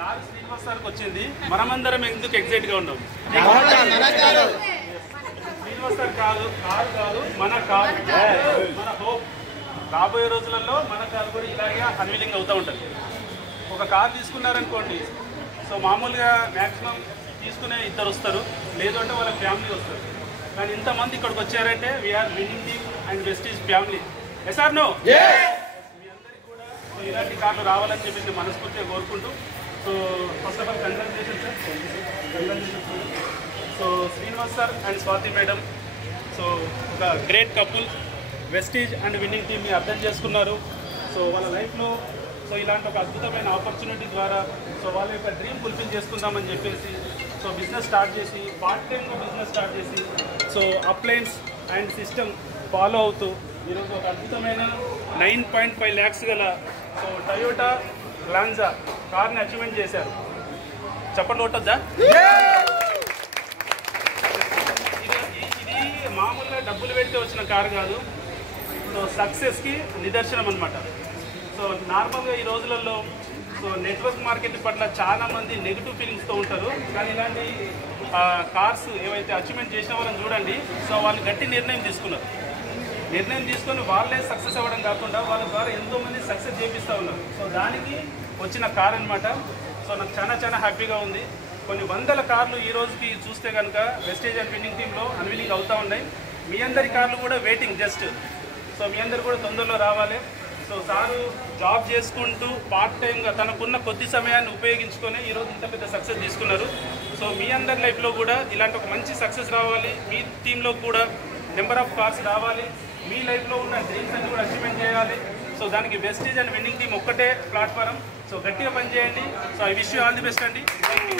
Car Srinivas సార్కి వచ్చింది, మనమందరం ఎందుకు ఎగ్జైట్గా ఉన్నాం? శ్రీనివాస్ సార్ కారు కాదు, మన కారు, మన హోప్. రాబోయే రోజులలో మన కారు కూడా ఇలాగే అన్వీలింగ్ అవుతూ ఉంటుంది. ఒక కారు తీసుకున్నారనుకోండి, సో మామూలుగా మ్యాక్సిమం తీసుకునే ఇద్దరు వస్తారు, లేదంటే వాళ్ళ ఫ్యామిలీ వస్తారు. కానీ ఇంతమంది ఇక్కడికి వచ్చారంటే we are winning team and Vestige family. SR no? మీ అందరికీ కూడా ఇలాంటి కార్లు రావాలని చెప్పి మనస్ఫూర్తిగా కోరుకుంటూ, so first of all congratulation sir. Congratulation. So Srinivas sir and Swathi madam, so ఒక great couple, Vestige and winnowing టీమ్ని అర్థం చేసుకున్నారు. సో వాళ్ళ లైఫ్లో సో ఇలాంటి ఒక అద్భుతమైన ఆపర్చునిటీ ద్వారా సో వాళ్ళ యొక్క డ్రీమ్ ఫుల్ఫిల్ చేసుకుందామని చెప్పేసి సో బిజినెస్ స్టార్ట్ చేసి, పార్ట్ టైంలో బిజినెస్ స్టార్ట్ చేసి, so appliances and system follow అవుతూ ఈరోజు ఒక అద్భుతమైన 9.5 lakhs గల సో టయోటా గ్లాన్జా కార్ని అచీవ్మెంట్ చేశారు. చెప్పండి కొట్టొద్దా? ఇది మామూలుగా డబ్బులు పెడితే వచ్చిన కారు కాదు, సో సక్సెస్కి నిదర్శనం అనమాట. సో నార్మల్గా ఈ రోజులలో సో నెట్వర్క్ మార్కెట్ పట్ల చాలామంది నెగిటివ్ ఫీలింగ్స్తో ఉంటారు. కానీ ఇలాంటి కార్స్ ఏవైతే అచీవ్మెంట్ చేసిన వాళ్ళని చూడండి, సో వాళ్ళు గట్టి నిర్ణయం తీసుకున్నారు. నిర్ణయం తీసుకొని వాళ్ళే సక్సెస్ అవ్వడం కాకుండా వాళ్ళ ద్వారా ఎంతోమంది సక్సెస్ చేపిస్తూ ఉన్నారు. సో దానికి వచ్చిన కార్ అనమాట. సో నాకు చాలా హ్యాపీగా ఉంది. కొన్ని వందల కార్లు ఈ రోజుకి చూస్తే కనుక వెస్టేజ్ అండ్ విన్నింగ్ టీంలో అన్విలింగ్ అవుతూ ఉన్నాయి. మీ అందరి కార్లు కూడా వెయిటింగ్ జస్ట్. సో మీ అందరు కూడా తొందరలో రావాలి. సో సారు జాబ్ చేసుకుంటూ పార్ట్ టైంగా తనకున్న కొద్ది సమయాన్ని ఉపయోగించుకొని ఈరోజు ఇంత పెద్ద సక్సెస్ తీసుకున్నారు. సో మీ అందరి లైఫ్లో కూడా ఇలాంటి ఒక మంచి సక్సెస్ రావాలి, మీ టీంలో కూడా నెంబర్ ఆఫ్ కార్స్ రావాలి, మీ లైఫ్లో ఉన్న డ్రీమ్స్ అన్ని కూడా అచీవ్మెంట్ చేయాలి. సో దానికి వెస్టేజ్ అండ్ విన్నింగ్ టీం ఒక్కటే ప్లాట్ఫారం. సో గట్టిగా పనిచేయండి. So I wish you all the best అండి. Thank you.